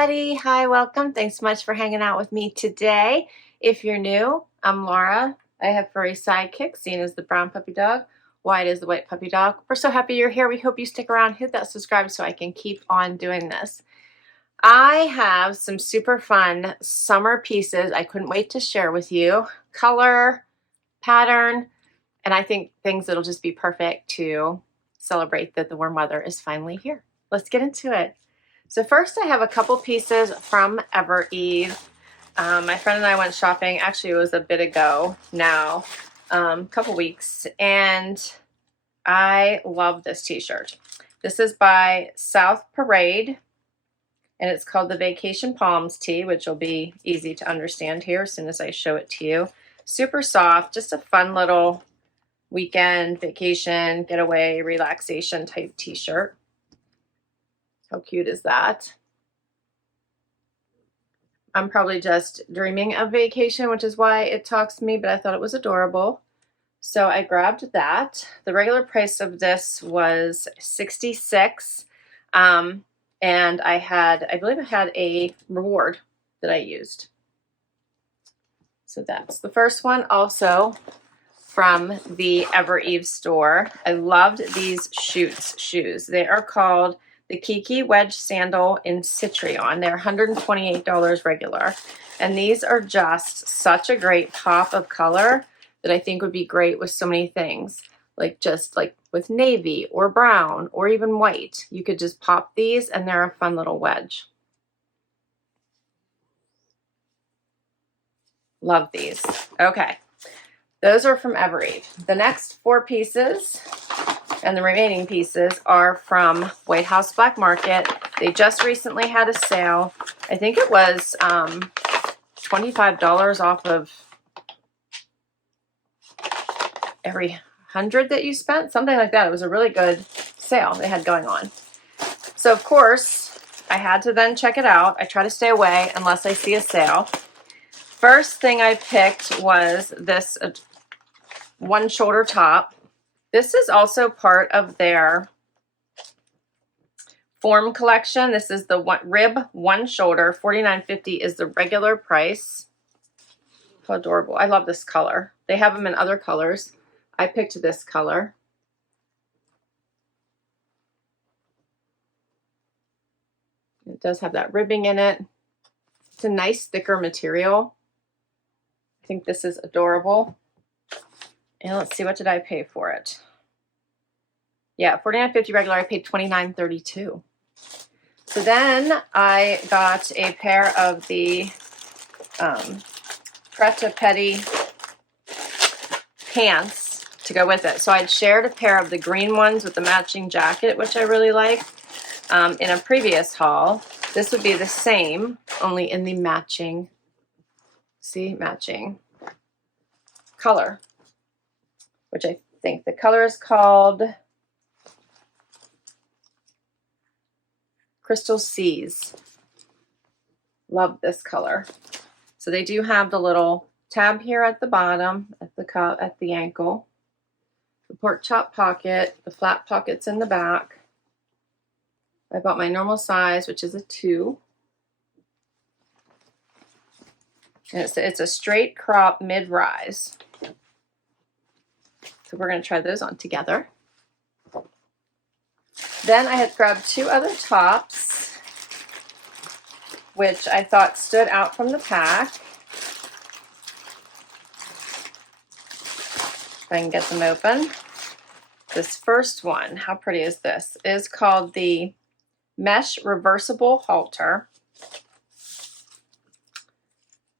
everybody. Hi, welcome. Thanks so much for hanging out with me today. If you're new, I'm Laura. I have furry sidekicks, seen as the brown puppy dog, White is the white puppy dog. We're so happy you're here. We hope you stick around, hit that subscribe so I can keep on doing this. I have some super fun summer pieces I couldn't wait to share with you. Color, pattern, and I think things that'll just be perfect to celebrate that the warm weather is finally here. Let's get into it. So first I have a couple pieces from Evereve. My friend and I went shopping, actually it was a bit ago now, a couple weeks, and I love this t-shirt. This is by South Parade, and it's called the Vacation Palms tee, which will be easy to understand here as soon as I show it to you. Super soft, just a fun little weekend, vacation, getaway, relaxation type t-shirt. How cute is that? I'm probably just dreaming of vacation, which is why it talks to me, but I thought it was adorable. So I grabbed that. The regular price of this was $66. And I believe I had a reward that I used. So that's the first one, also from the Evereve store. I loved these shoes. They are called the Kiki Wedge Sandal in Citrion. They're $128 regular. And these are just such a great pop of color that I think would be great with so many things. Just like with navy or brown or even white. You could just pop these and they're a fun little wedge. Love these. Okay. Those are from Evereve. The next four pieces and the remaining pieces are from White House Black Market. They just recently had a sale. I think it was $25 off of every 100 that you spent, something like that. It was a really good sale they had going on. So of course, I had to then check it out. I try to stay away unless I see a sale. First thing I picked was this one shoulder top. This is also part of their form collection. This is the rib one shoulder. $49.50 is the regular price. How adorable. I love this color. They have them in other colors. I picked this color. It does have that ribbing in it. It's a nice thicker material. I think this is adorable. And let's see, what did I pay for it? Yeah, $49.50 regular. I paid $29.32. So then I got a pair of the Preta-Petty pants to go with it. So I'd shared a pair of the green ones with the matching jacket, which I really like, in a previous haul. This would be the same, only in the matching, matching color, which I think the color is called Crystal Seas. Love this color. So they do have the little tab here at the bottom, at the ankle, the pork chop pocket, the flat pockets in the back. I bought my normal size, which is a 2. And it's a straight crop mid-rise. So we're going to try those on together. Then I had grabbed 2 other tops, which I thought stood out from the pack. If I can get them open. This first one, how pretty is this? Is called the Mesh Reversible Halter.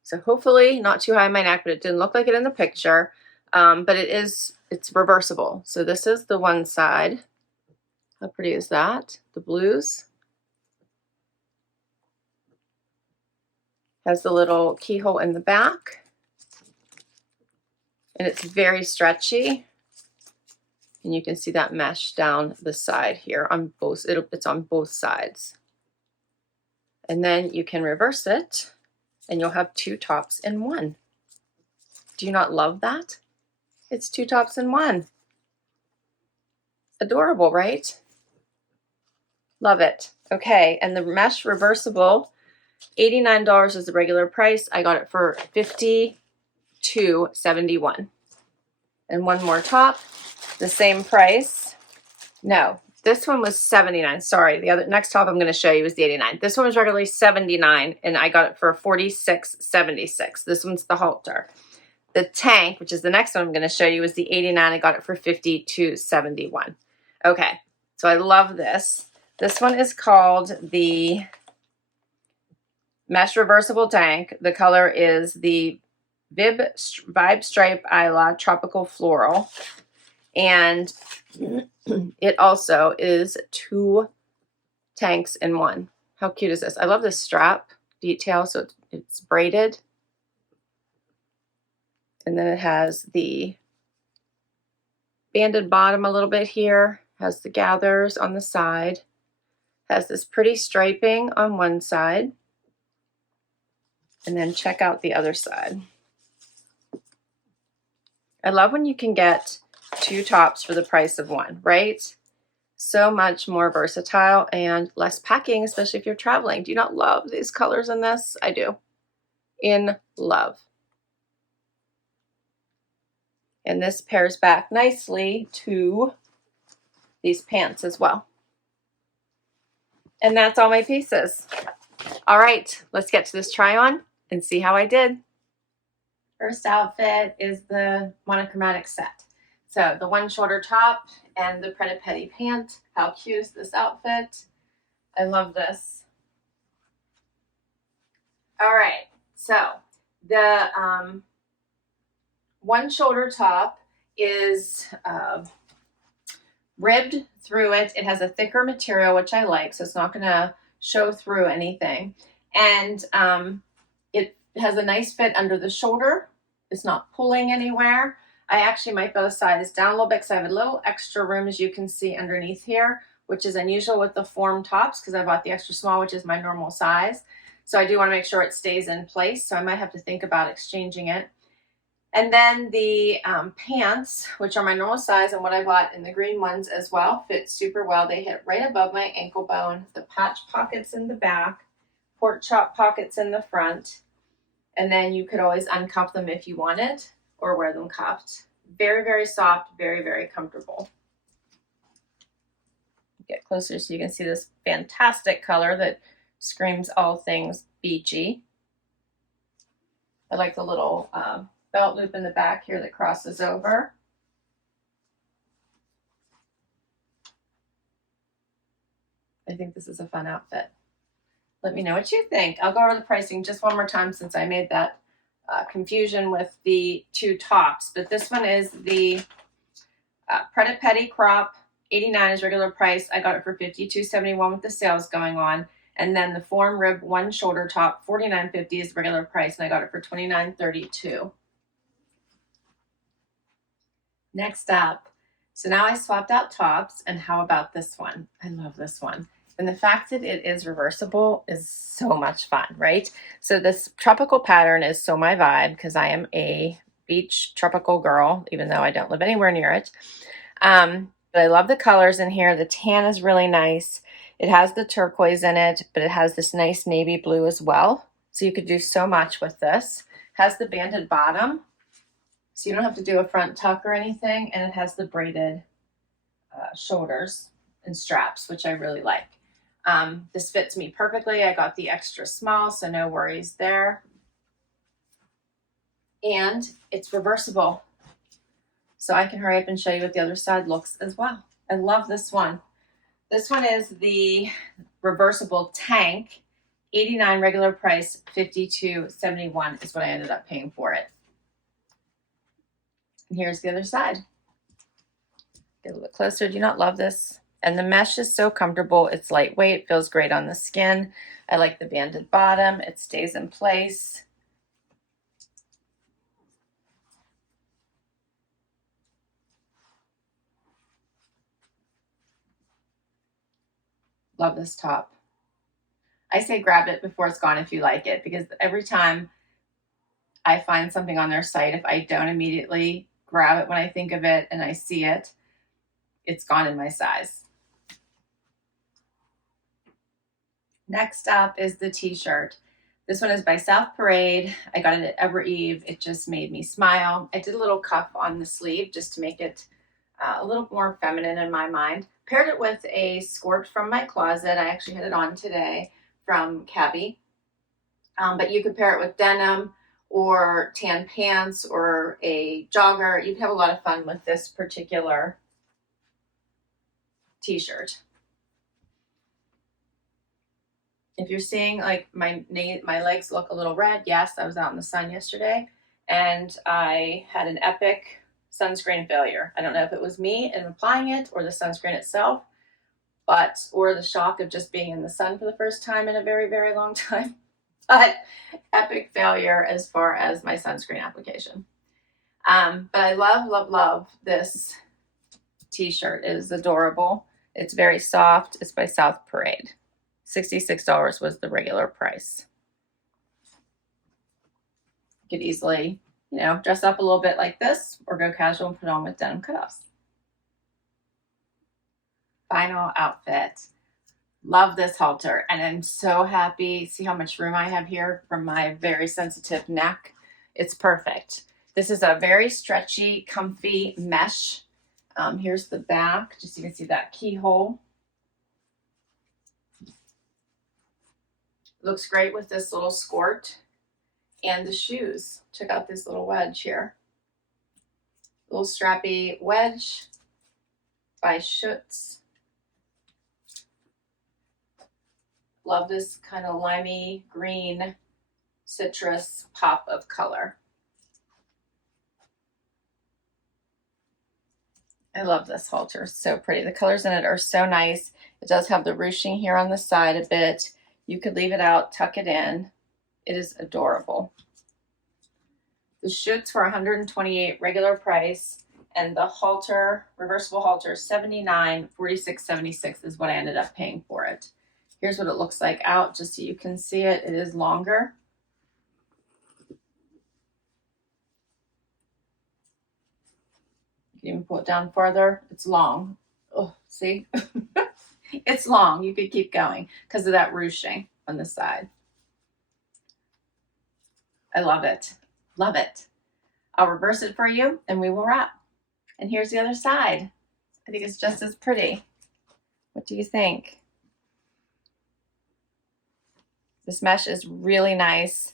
So hopefully not too high in my neck, but it didn't look like it in the picture. But it's reversible. So this is the one side. How pretty is that? The blues. Has the little keyhole in the back. And it's very stretchy. And you can see that mesh down the side here on both, it's on both sides. And then you can reverse it and you'll have 2 tops in one. Do you not love that? It's 2 tops in one. Adorable, right? Love it. Okay, and the mesh reversible $89 is the regular price. I got it for $52.71. And one more top, the same price. No, this one was $79. Sorry, the other next top I'm going to show you is the $89. This one was regularly $79, and I got it for $46.76. This one's the halter. The tank, which is the next one I'm going to show you, is the $89. I got it for $52.71. Okay, so I love this. This one is called the Mesh Reversible Tank. The color is the Vibe Stripe Isla Tropical Floral. And it also is 2 tanks in one. How cute is this? I love this strap detail. So it's braided. And then it has the banded bottom a little bit here. Has the gathers on the side. Has this pretty striping on one side. And then check out the other side. I love when you can get 2 tops for the price of one, right? So much more versatile and less packing, especially if you're traveling. Do you not love these colors in this? I do. In love. And this pairs back nicely to these pants as well. And that's all my pieces. All right, let's get to this try on and see how I did. First outfit is the monochromatic set. So the one shoulder top and the pret a petty pant. How cute is this outfit? I love this. All right, so the one shoulder top is ribbed through it. It has a thicker material, which I like, so it's not going to show through anything. And it has a nice fit under the shoulder. It's not pulling anywhere. I actually might be able to side this down a little bit because I have a little extra room, as you can see underneath here, which is unusual with the form tops because I bought the extra small, which is my normal size. So I do want to make sure it stays in place. So I might have to think about exchanging it. And then the pants, which are my normal size and what I bought in the green ones as well, fit super well. They hit right above my ankle bone. The patch pockets in the back, pork chop pockets in the front. And then you could always uncuff them if you wanted or wear them cuffed. Very, very soft, very, very comfortable. Get closer so you can see this fantastic color that screams all things beachy. I like the little belt loop in the back here that crosses over. I think this is a fun outfit. Let me know what you think. I'll go over the pricing just one more time since I made that confusion with the 2 tops. But this one is the Pret a Petty Crop. $89 is regular price. I got it for $52.71 with the sales going on. And then the Form Rib one shoulder top, $49.50 is regular price, and I got it for $29.32. Next up, so now I swapped out tops, and how about this one? I love this one. And the fact that it is reversible is so much fun, right? So this tropical pattern is so my vibe because I am a beach tropical girl, even though I don't live anywhere near it. But I love the colors in here. The tan is really nice. It has the turquoise in it, but it has this nice navy blue as well. So you could do so much with this. It has the banded bottom, so you don't have to do a front tuck or anything. And it has the braided shoulders and straps, which I really like. This fits me perfectly. I got the extra small, so no worries there. And it's reversible. So I can hurry up and show you what the other side looks as well. I love this one. This one is the reversible tank. $89 regular price, $52.71 is what I ended up paying for it. And here's the other side. Get a little bit closer. Do you not love this? And the mesh is so comfortable. It's lightweight, feels great on the skin. I like the banded bottom. It stays in place. Love this top. I say grab it before it's gone if you like it, because every time I find something on their site, if I don't immediately grab it when I think of it and I see it, it's gone in my size. Next up is the t-shirt. This one is by South Parade. I got it at Evereve. It just made me smile. I did a little cuff on the sleeve just to make it a little more feminine in my mind. Paired it with a skirt from my closet. I actually had it on today from CABI. But you could pair it with denim or tan pants or a jogger. You could have a lot of fun with this particular t-shirt. If you're seeing like my legs look a little red, yes, I was out in the sun yesterday and I had an epic sunscreen failure. I don't know if it was me and applying it or the sunscreen itself, or the shock of just being in the sun for the first time in a very, very long time. But epic failure as far as my sunscreen application. But I love this t-shirt. It is adorable. It's very soft. It's by South Parade. $66 was the regular price. You could easily, dress up a little bit like this or go casual and put on with denim cutoffs. Final outfit. Love this halter, and I'm so happy. See how much room I have here from my very sensitive neck. It's perfect. This is a very stretchy, comfy mesh. Here's the back, just so you can see that keyhole. Looks great with this little skirt and the shoes. Check out this little wedge here. Little strappy wedge by Schutz. Love this kind of limey green citrus pop of color. I love this halter. So pretty. The colors in it are so nice. It does have the ruching here on the side a bit. You could leave it out, tuck it in. It is adorable. The Schutz for $128 regular price, and the halter, reversible halter, $79, $46.76 is what I ended up paying for it. Here's what it looks like out, just so you can see it. It is longer. You can even pull it down farther. It's long. Oh, see? It's long. You could keep going because of that ruching on the side. I love it. Love it. I'll reverse it for you and we will wrap. And here's the other side. I think it's just as pretty. What do you think? This mesh is really nice.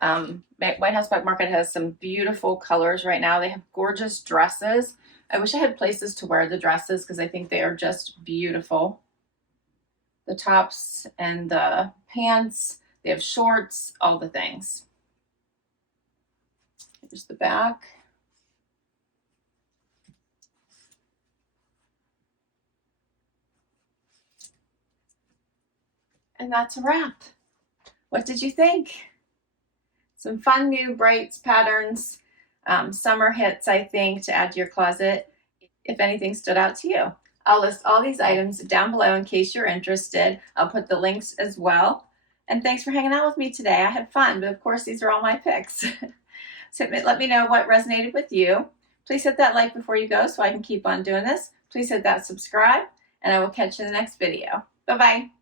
White House Black Market has some beautiful colors right now. They have gorgeous dresses. I wish I had places to wear the dresses because I think they are just beautiful. The tops and the pants, they have shorts, all the things. Here's the back. And that's a wrap. What did you think? Some fun new brights, patterns, summer hits, I think, to add to your closet if anything stood out to you. I'll list all these items down below in case you're interested. I'll put the links as well. And thanks for hanging out with me today. I had fun, but of course these are all my picks. So let me know what resonated with you. Please hit that like before you go so I can keep on doing this. Please hit that subscribe, and I will catch you in the next video. Bye-bye.